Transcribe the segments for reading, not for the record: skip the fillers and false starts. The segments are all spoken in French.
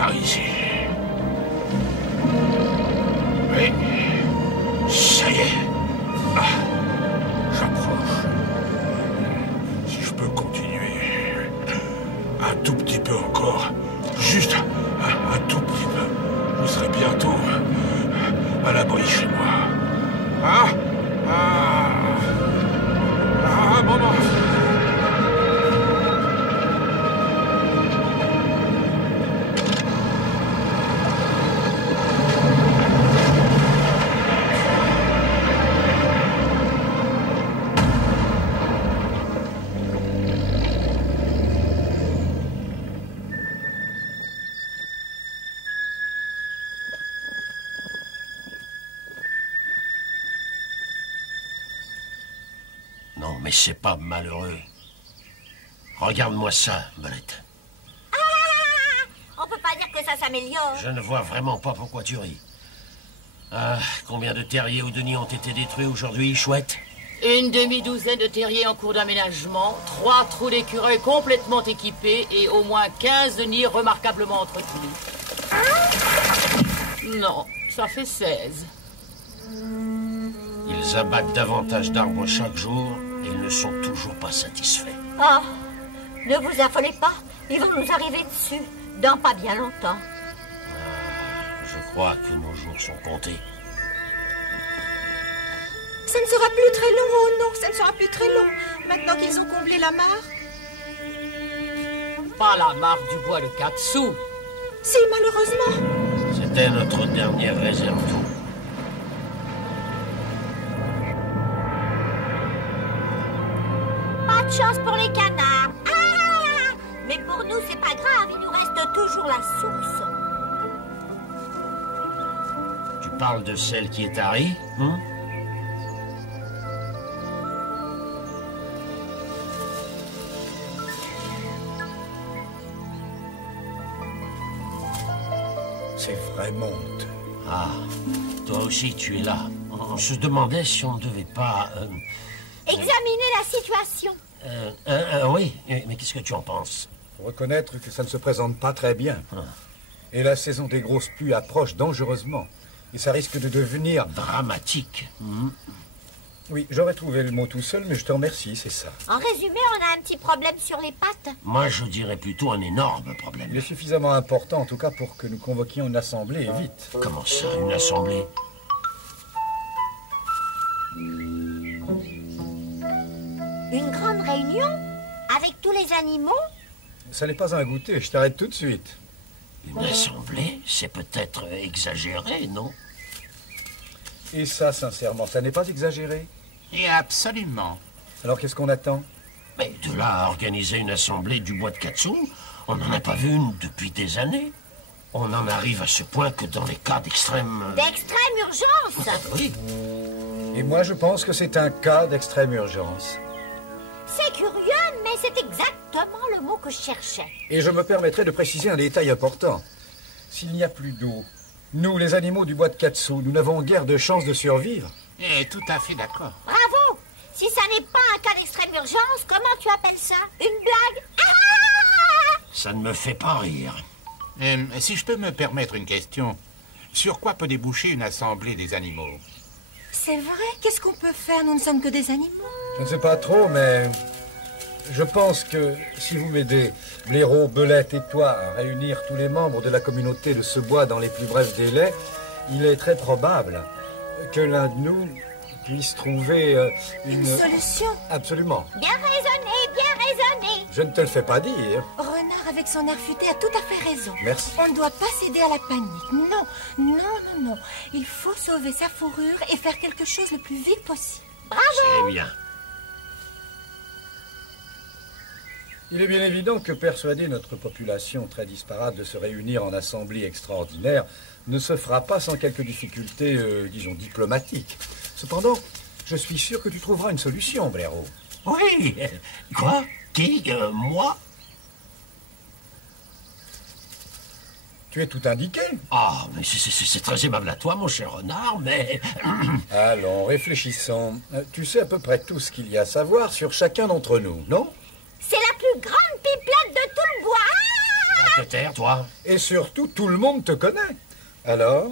par ici. Oui. Ça y est. Ah, j'approche. Si je peux continuer un tout petit peu encore, juste un tout petit peu, je serai bientôt à l'abri chez moi. Maman. Non, mais c'est pas malheureux. Regarde-moi ça, Molette. On peut pas dire que ça s'améliore. Je ne vois vraiment pas pourquoi tu ris. Ah, combien de terriers ou de nids ont été détruits aujourd'hui, chouette? Une demi-douzaine de terriers en cours d'aménagement, 3 trous d'écureuil complètement équipés et au moins 15 nids remarquablement entretenus. Non, ça fait 16. Ils abattent davantage d'arbres chaque jour et ils ne sont toujours pas satisfaits. Oh, ne vous affolez pas. Ils vont nous arriver dessus dans pas bien longtemps. Je crois que nos jours sont comptés. Ça ne sera plus très long, oh non, ça ne sera plus très long. Maintenant qu'ils ont comblé la mare. Pas la mare du bois de Katsu. Si, malheureusement. C'était notre dernière réserve d'eau. Pas de chance pour les canards. Mais pour nous, c'est pas grave. Il nous reste toujours la source. Tu parles de celle qui est tarie, hein? C'est vraiment honteux. Ah, toi aussi tu es là. On se demandait si on ne devait pas... Examinez la situation. Oui, mais qu'est-ce que tu en penses? Faut reconnaître que ça ne se présente pas très bien. Et la saison des grosses pluies approche dangereusement. Et ça risque de devenir... dramatique. Oui, j'aurais trouvé le mot tout seul, mais je te remercie, c'est ça. En résumé, on a un petit problème sur les pattes. Moi, je dirais plutôt un énorme problème. Il est suffisamment important, en tout cas, pour que nous convoquions une assemblée, et vite. Comment ça, une assemblée? Une grande réunion? Avec tous les animaux? Ça n'est pas un goûter, je t'arrête tout de suite. Une assemblée? C'est peut-être exagéré, non? Et ça, sincèrement, ça n'est pas exagéré? Et absolument. Alors qu'est-ce qu'on attend? Mais de là à organiser une assemblée du bois de Katsu, on n'en a pas vu une depuis des années. On en arrive à ce point que dans les cas d'extrême... D'extrême urgence? Oui. Et moi, je pense que c'est un cas d'extrême urgence. C'est curieux, mais c'est exactement le mot que je cherchais. Et je me permettrai de préciser un détail important. S'il n'y a plus d'eau, nous, les animaux du bois de Katsu, nous n'avons guère de chance de survivre. Et tout à fait d'accord. Bravo! Si ça n'est pas un cas d'extrême urgence, comment tu appelles ça? Une blague? Ça ne me fait pas rire. Si je peux me permettre une question, sur quoi peut déboucher une assemblée des animaux? C'est vrai, qu'est-ce qu'on peut faire? Nous ne sommes que des animaux. Je ne sais pas trop, mais je pense que si vous m'aidez, Blaireau, Belette et toi, à réunir tous les membres de la communauté de ce bois dans les plus brefs délais, il est très probable que l'un de nous puisse trouver Une solution? Absolument. Bien raisonné, bien raisonné. Je ne te le fais pas dire. Renard, avec son air futé, a tout à fait raison. Merci. On ne doit pas céder à la panique. Non, non, non, non. Il faut sauver sa fourrure et faire quelque chose le plus vite possible. Bravo! C'est bien. Il est bien évident que persuader notre population très disparate de se réunir en assemblée extraordinaire ne se fera pas sans quelques difficultés, disons, diplomatiques. Cependant, je suis sûr que tu trouveras une solution, Blaireau. Oui. Quoi? Qui? Moi? Tu es tout indiqué. Ah, mais c'est très aimable à toi, mon cher Renard, mais... Allons, réfléchissons. Tu sais à peu près tout ce qu'il y a à savoir sur chacun d'entre nous, non? C'est la plus grande pipelette de tout le bois. Te taire, derrière toi. Et surtout, tout le monde te connaît. Alors?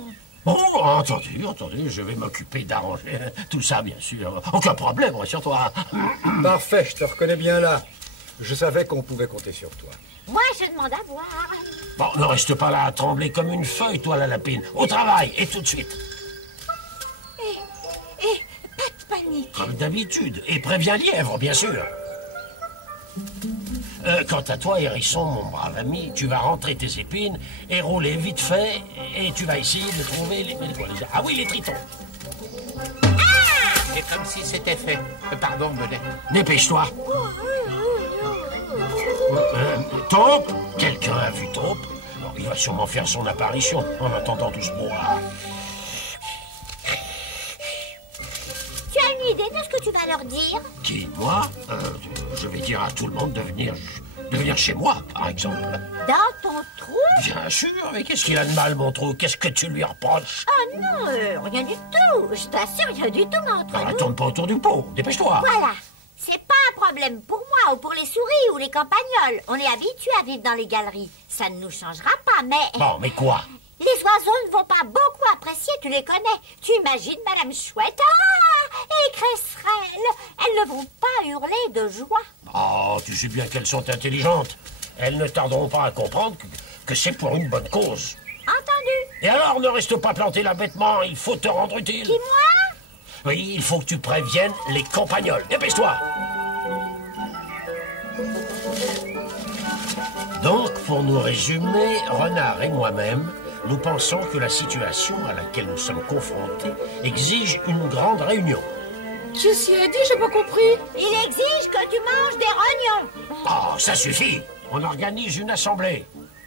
Oh, entendu, je vais m'occuper d'arranger tout ça, bien sûr. Aucun problème, rassure-toi. Parfait, je te reconnais bien là. Je savais qu'on pouvait compter sur toi. Moi, je demande à voir. Bon, ne reste pas là à trembler comme une feuille, toi, la lapine. Au travail, et tout de suite. Pas de panique. Comme d'habitude. Et préviens Lièvre, bien sûr. Quant à toi, Hérisson, mon brave ami, tu vas rentrer tes épines et rouler vite fait, et tu vas essayer de trouver Ah oui, les tritons. C'est comme si c'était fait. Pardon, Belette. Dépêche-toi. Taupe? Quelqu'un a vu Taupe? Bon, il va sûrement faire son apparition en attendant tout ce brouhaha. Tu as une idée de ce que tu vas leur dire? Qui, moi? Je vais dire à tout le monde de venir chez moi, par exemple. Dans ton trou? Bien sûr, mais qu'est-ce qu'il a de mal, mon trou? Qu'est-ce que tu lui reproches? Oh non, rien du tout. Je t'assure, rien du tout, mais entre nous... Tourne pas autour du pot, dépêche-toi. Voilà. C'est pas un problème pour moi ou pour les souris ou les campagnols. On est habitués à vivre dans les galeries. Ça ne nous changera pas, mais... Bon, mais quoi? Les oiseaux ne vont pas beaucoup apprécier, tu les connais. Tu imagines Madame Chouette? Et Cresserelle, elles ne vont pas hurler de joie. Oh, tu sais bien qu'elles sont intelligentes. Elles ne tarderont pas à comprendre que c'est pour une bonne cause. Entendu? Et alors, ne reste pas planté là bêtement, il faut te rendre utile. Qui, moi? Oui, il faut que tu préviennes les campagnols. Dépêche-toi. Donc, pour nous résumer, Renard et moi-même, nous pensons que la situation à laquelle nous sommes confrontés exige une grande réunion. Qu'est-ce qu'il a dit? J'ai pas compris. Il exige que tu manges des rognons. Oh, ça suffit. On organise une assemblée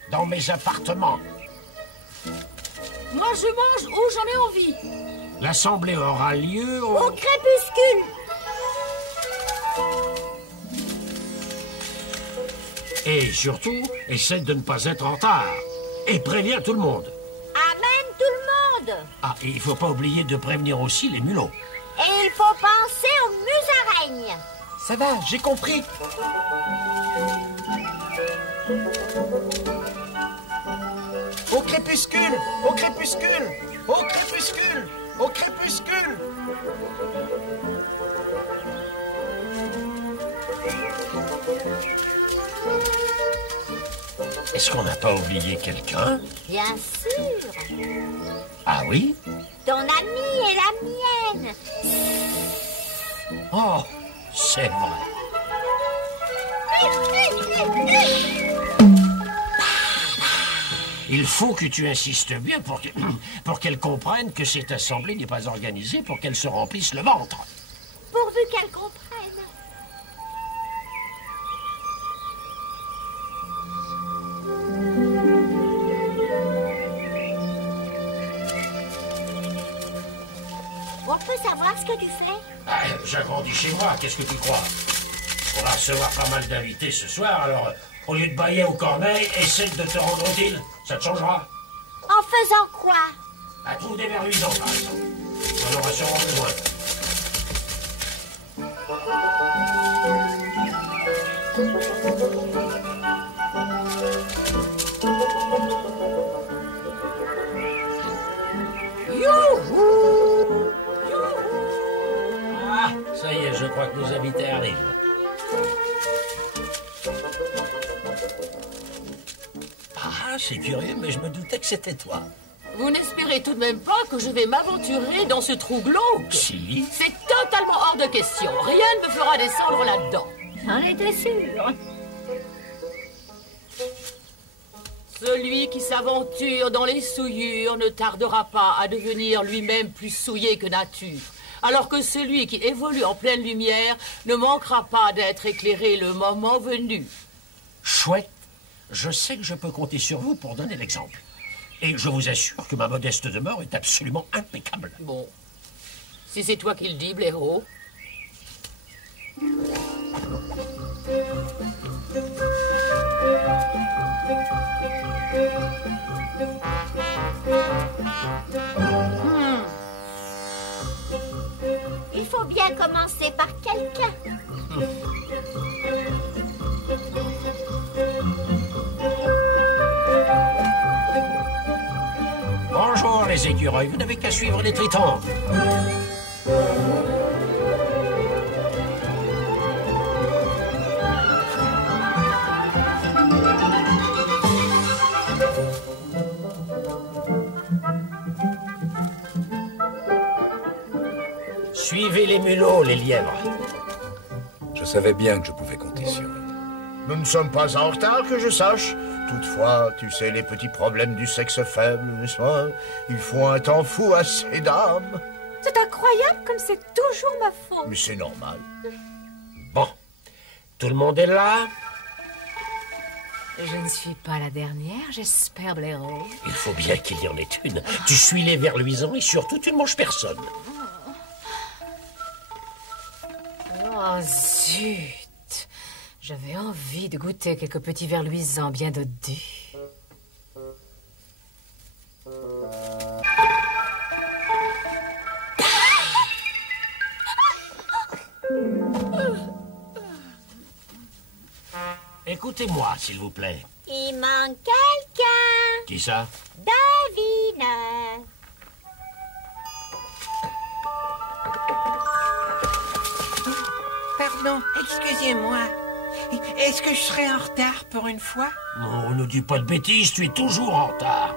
dans mes appartements. Moi, je mange où j'en ai envie. L'assemblée aura lieu Au crépuscule. Et surtout, essaie de ne pas être en retard. Et préviens tout le monde. Amène tout le monde. Ah, et il faut pas oublier de prévenir aussi les mulots. Et il faut penser aux musaraignes. Ça va, j'ai compris. Au crépuscule, au crépuscule, au crépuscule, au crépuscule. Est-ce qu'on n'a pas oublié quelqu'un? Bien sûr. Ah oui? Ton amie et la mienne. Oh, c'est vrai. Il faut que tu insistes bien pour qu'elle comprenne que cette assemblée n'est pas organisée pour qu'elle se remplisse le ventre. Pourvu qu'elle comprenne. On peut savoir ce que tu fais? Ah, j'agrandis chez moi, qu'est-ce que tu crois? On va recevoir pas mal d'invités ce soir, alors au lieu de bailler au corneille, essaie de te rendre utile. Ça te changera. En faisant quoi? À trouve des verluisants, par exemple. On aura sûrement besoin. Youhou! Ah, ça y est, je crois que nos invités arrivent. Ah, c'est curieux, mais je me doutais que c'était toi. Vous n'espérez tout de même pas que je vais m'aventurer dans ce trou glauque? Si. C'est totalement hors de question. Rien ne me fera descendre là-dedans. J'en étais sûre. Celui qui s'aventure dans les souillures ne tardera pas à devenir lui-même plus souillé que nature. Alors que celui qui évolue en pleine lumière ne manquera pas d'être éclairé le moment venu. Chouette, je sais que je peux compter sur vous pour donner l'exemple. Et je vous assure que ma modeste demeure est absolument impeccable. Bon, si c'est toi qui le dis, blaireau. Il faut bien commencer par quelqu'un. les écureuils, vous n'avez qu'à suivre les tritons. Suivez les mulots, les lièvres. Je savais bien que je pouvais compter sur eux. Nous ne sommes pas en retard, que je sache. Toutefois, tu sais, les petits problèmes du sexe faible, n'est-ce pas? Ils font un temps fou à ces dames. C'est incroyable comme c'est toujours ma faute. Mais c'est normal. Bon, tout le monde est là? Je ne suis pas la dernière, j'espère, Blaireau. Il faut bien qu'il y en ait une. Tu suis les vers luisants et surtout, tu ne manges personne. Oh, zut! J'avais envie de goûter quelques petits vers luisants bien dodus. Écoutez-moi, s'il vous plaît. Il manque quelqu'un. Qui ça? Davine. Pardon, excusez-moi. Est-ce que je serai en retard pour une fois? Non, ne dis pas de bêtises, tu es toujours en retard.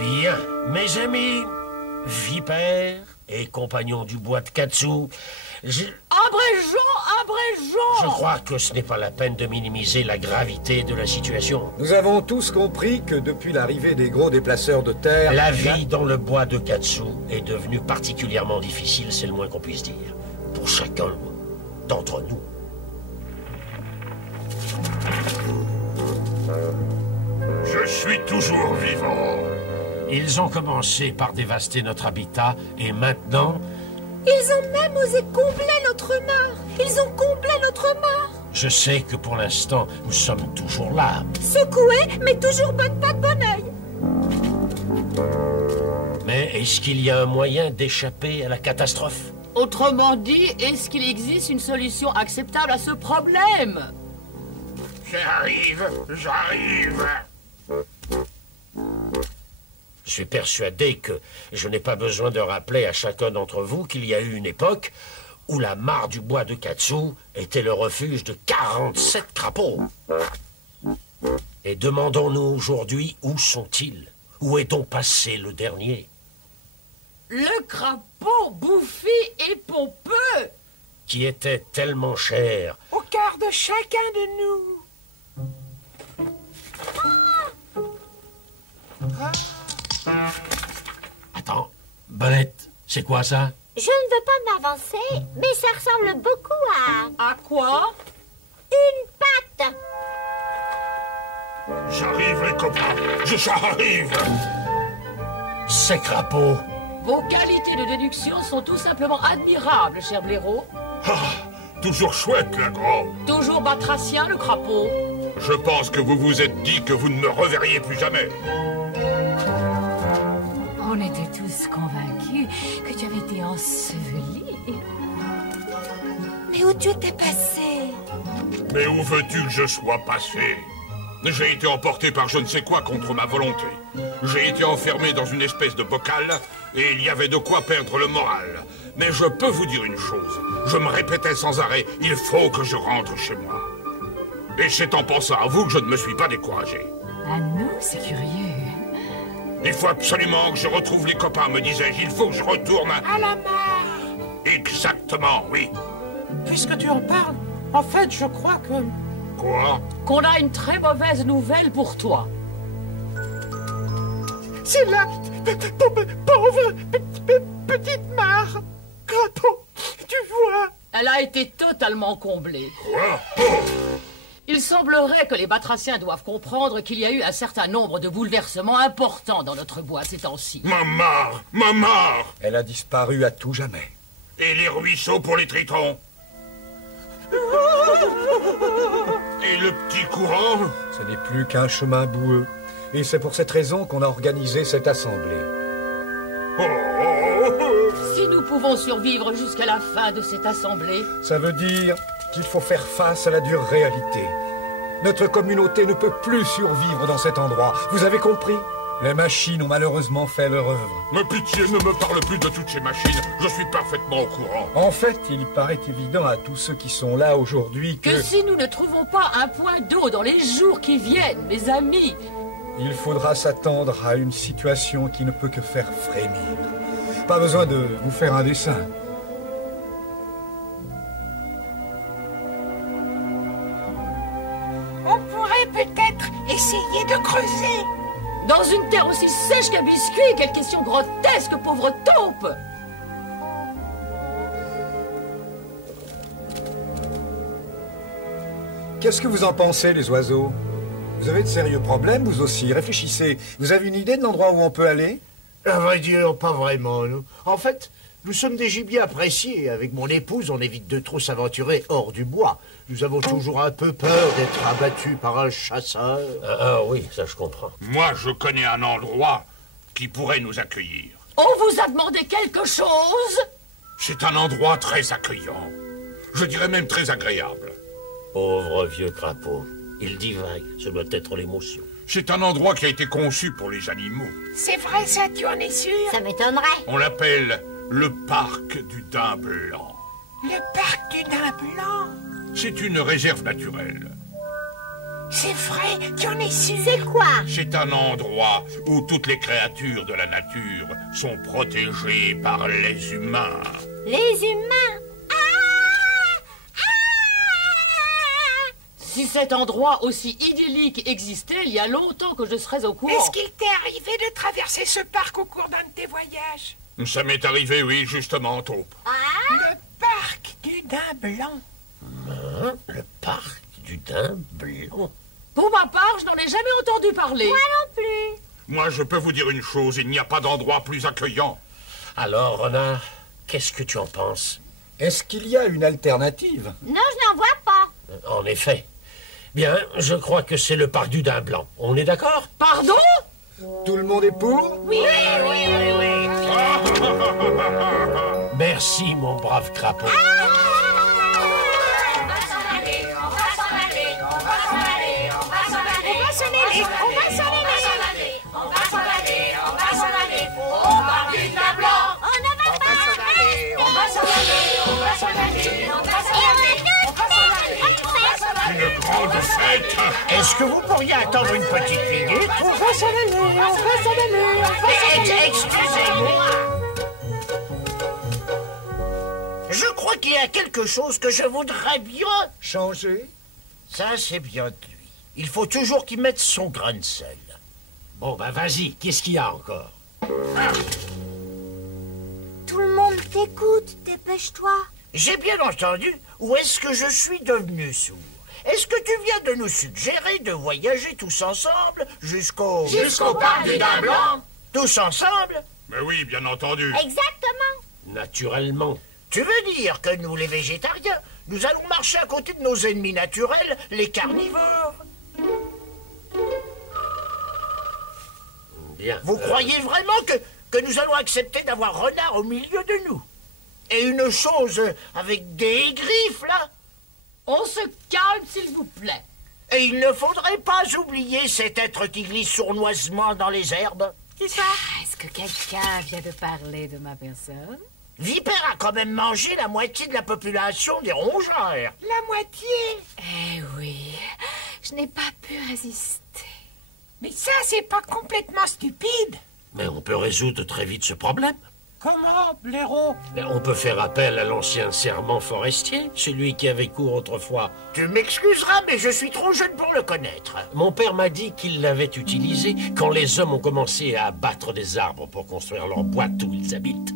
Bien, mes amis, vipères et compagnons du bois de Katsu, Abrégeons! je crois que ce n'est pas la peine de minimiser la gravité de la situation. Nous avons tous compris que depuis l'arrivée des gros déplaceurs de terre... La vie dans le bois de Katsu est devenue particulièrement difficile, c'est le moins qu'on puisse dire. Pour chacun d'entre nous. Je suis toujours vivant. Ils ont commencé par dévaster notre habitat et maintenant... Ils ont même osé combler notre mare. Ils ont comblé notre mare. Je sais que pour l'instant, nous sommes toujours là. Secoués, mais toujours bonne patte, bon oeil. Mais est-ce qu'il y a un moyen d'échapper à la catastrophe? Autrement dit, est-ce qu'il existe une solution acceptable à ce problème? J'arrive. Je suis persuadé que je n'ai pas besoin de rappeler à chacun d'entre vous qu'il y a eu une époque où la mare du bois de Katsu était le refuge de 47 crapauds. Et demandons-nous aujourd'hui où sont-ils? Où est donc passé le dernier? Le crapaud bouffi et pompeux! Qui était tellement cher. Au cœur de chacun de nous. Attends, Belette, c'est quoi ça? Je ne veux pas m'avancer, mais ça ressemble beaucoup à À quoi? une patte. J'arrive, les copains. J'arrive. Ces crapauds. Vos qualités de déduction sont tout simplement admirables, cher Blaireau. Toujours chouette, la grande. Toujours batracien, le crapaud. Je pense que vous vous êtes dit que vous ne me reverriez plus jamais. On était tous convaincus que tu avais été enseveli. Mais où tu étais passé? Mais où veux-tu que je sois passé? J'ai été emporté par je ne sais quoi contre ma volonté. J'ai été enfermé dans une espèce de bocal et il y avait de quoi perdre le moral. Mais je peux vous dire une chose. Je me répétais sans arrêt, il faut que je rentre chez moi. Et c'est en pensant à vous que je ne me suis pas découragé. À nous, c'est curieux. Il faut absolument que je retrouve les copains, me disais-je. Il faut que je retourne à la mare. Exactement, oui. Puisque tu en parles, en fait, je crois que... Quoi? Qu'on a une très mauvaise nouvelle pour toi. C'est la pauvre petite mare. Crapaud, tu vois. Elle a été totalement comblée. Quoi? Il semblerait que les batraciens doivent comprendre qu'il y a eu un certain nombre de bouleversements importants dans notre bois ces temps-ci. Ma mare! Elle a disparu à tout jamais. Et les ruisseaux pour les tritons? Et le petit courant? Ce n'est plus qu'un chemin boueux. Et c'est pour cette raison qu'on a organisé cette assemblée. Si nous pouvons survivre jusqu'à la fin de cette assemblée... Ça veut dire qu'il faut faire face à la dure réalité. Notre communauté ne peut plus survivre dans cet endroit. Vous avez compris? Les machines ont malheureusement fait leur œuvre. Mais pitié, ne me parle plus de toutes ces machines. Je suis parfaitement au courant. En fait, il paraît évident à tous ceux qui sont là aujourd'hui Que si nous ne trouvons pas un point d'eau dans les jours qui viennent, mes amis, il faudra s'attendre à une situation qui ne peut que faire frémir. Pas besoin de vous faire un dessin. On pourrait peut-être essayer de creuser. dans une terre aussi sèche qu'un biscuit, quelle question grotesque, pauvre taupe! Qu'est-ce que vous en pensez, les oiseaux? Vous avez de sérieux problèmes, vous aussi. Réfléchissez. Vous avez une idée de l'endroit où on peut aller? À vrai dire, pas vraiment, nous. En fait, nous sommes des gibiers appréciés. Avec mon épouse, on évite de trop s'aventurer hors du bois. Nous avons toujours un peu peur d'être abattus par un chasseur. Ah oui, ça je comprends. Moi, je connais un endroit qui pourrait nous accueillir. On vous a demandé quelque chose? C'est un endroit très accueillant. Je dirais même très agréable. Pauvre vieux crapaud. Il divague. Ce doit être l'émotion. C'est un endroit qui a été conçu pour les animaux. C'est vrai ça, tu en es sûr? Ça m'étonnerait. On l'appelle le parc du daim blanc. Le parc du daim blanc? C'est une réserve naturelle. C'est vrai, tu en es sûr? C'est quoi? C'est un endroit où toutes les créatures de la nature sont protégées par les humains. Les humains? Si cet endroit aussi idyllique existait, il y a longtemps que je serais au courant. Est-ce qu'il t'est arrivé de traverser ce parc au cours d'un de tes voyages? Ça m'est arrivé, oui, justement, taupe. Le parc du daim blanc. Le parc du daim blanc. Pour ma part, je n'en ai jamais entendu parler. Moi non plus. Moi, je peux vous dire une chose, il n'y a pas d'endroit plus accueillant. Alors, Renard, qu'est-ce que tu en penses? Est-ce qu'il y a une alternative? Non, je n'en vois pas. En effet. Bien, je crois que c'est le parc du daim blanc. On est d'accord? Pardon? Tout le monde est pour? Oui, oui, oui, oui. Merci, mon brave crapaud. Une grande fête. Est-ce que vous pourriez attendre une petite minute? On va s'en aller, on va s'en aller, on va s'en aller. Excusez-moi. Je crois qu'il y a quelque chose que je voudrais bien... Changer? Ça, c'est bien de lui. Il faut toujours qu'il mette son grain de sel. Bon, ben vas-y, qu'est-ce qu'il y a encore? Tout le monde t'écoute, dépêche-toi. J'ai bien entendu. Où est-ce que je suis devenu sourd? Est-ce que tu viens de nous suggérer de voyager tous ensemble jusqu'au parc du daim blanc? Tous ensemble? Mais oui, bien entendu. Exactement. Naturellement. Tu veux dire que nous, les végétariens, nous allons marcher à côté de nos ennemis naturels, les carnivores? Bien. Vous croyez vraiment que nous allons accepter d'avoir Renard au milieu de nous? Et une chose avec des griffes, là? On se calme, s'il vous plaît. Et il ne faudrait pas oublier cet être qui glisse sournoisement dans les herbes. Qui ça? Est-ce que quelqu'un vient de parler de ma personne? Vipère a quand même mangé la moitié de la population des rongeurs. La moitié? Eh oui, je n'ai pas pu résister. Mais ça, c'est pas complètement stupide. Mais on peut résoudre très vite ce problème. Comment, blaireau? On peut faire appel à l'ancien serment forestier, celui qui avait cours autrefois. Tu m'excuseras, mais je suis trop jeune pour le connaître. Mon père m'a dit qu'il l'avait utilisé quand les hommes ont commencé à abattre des arbres pour construire leur boîte où ils habitent.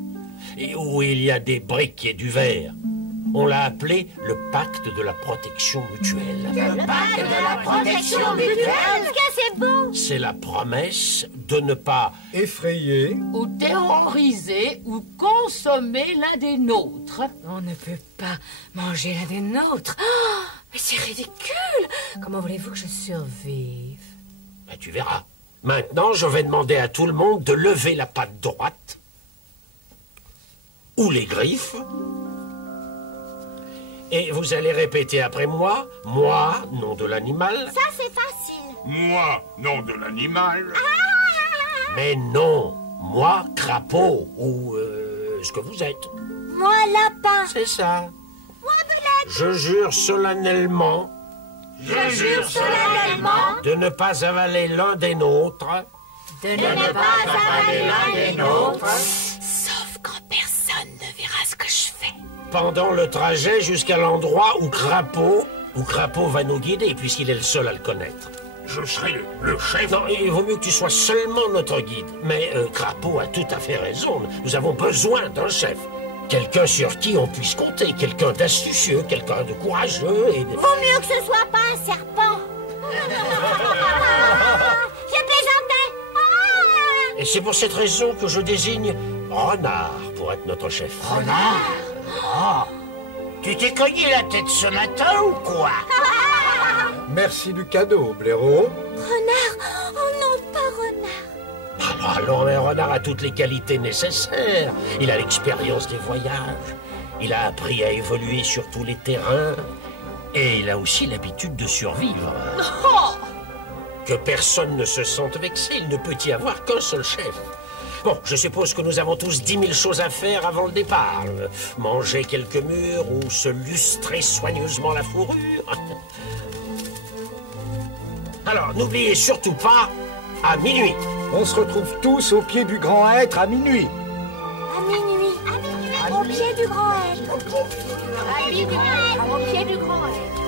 Et où il y a des briques et du verre. On l'a appelé le pacte de la protection mutuelle. Le pacte de la protection mutuelle? Est-ce que c'est beau? C'est la promesse de ne pas... Effrayé? Ou terroriser ou consommer l'un des nôtres. On ne peut pas manger l'un des nôtres. Oh, mais c'est ridicule. Comment voulez-vous que je survive? Ben, tu verras. Maintenant, je vais demander à tout le monde de lever la patte droite. Ou les griffes. Et vous allez répéter après moi. Moi, nom de l'animal. Ça, c'est facile. Moi, nom de l'animal. Mais non, moi, crapaud, ou ce que vous êtes. Moi, lapin. C'est ça. Moi, belette. Je jure solennellement Je jure solennellement de ne pas avaler l'un des nôtres. De ne pas avaler l'un des nôtres. Sauf quand personne ne verra ce que je fais. Pendant le trajet jusqu'à l'endroit où Crapaud va nous guider, puisqu'il est le seul à le connaître. Je serai le chef. Non, il vaut mieux que tu sois seulement notre guide. Mais Crapaud a tout à fait raison. Nous avons besoin d'un chef. Quelqu'un sur qui on puisse compter. Quelqu'un d'astucieux, quelqu'un de courageux et de... Vaut mieux que ce soit pas un serpent. J'ai plaisanté. Et c'est pour cette raison que je désigne Renard pour être notre chef. Renard? Oh. Tu t'es cogné la tête ce matin ou quoi? Merci du cadeau, blaireau. Renard. Oh non, pas renard. Alors, mais Renard a toutes les qualités nécessaires. Il a l'expérience des voyages. Il a appris à évoluer sur tous les terrains. Et il a aussi l'habitude de survivre. Que personne ne se sente vexé, il ne peut y avoir qu'un seul chef. Bon, je suppose que nous avons tous 10 000 choses à faire avant le départ. Manger quelques mûres ou se lustrer soigneusement la fourrure. Alors, n'oubliez surtout pas, à minuit. On se retrouve tous au pied du grand hêtre à minuit. À minuit. Au pied du grand hêtre. À minuit. Au pied du grand hêtre.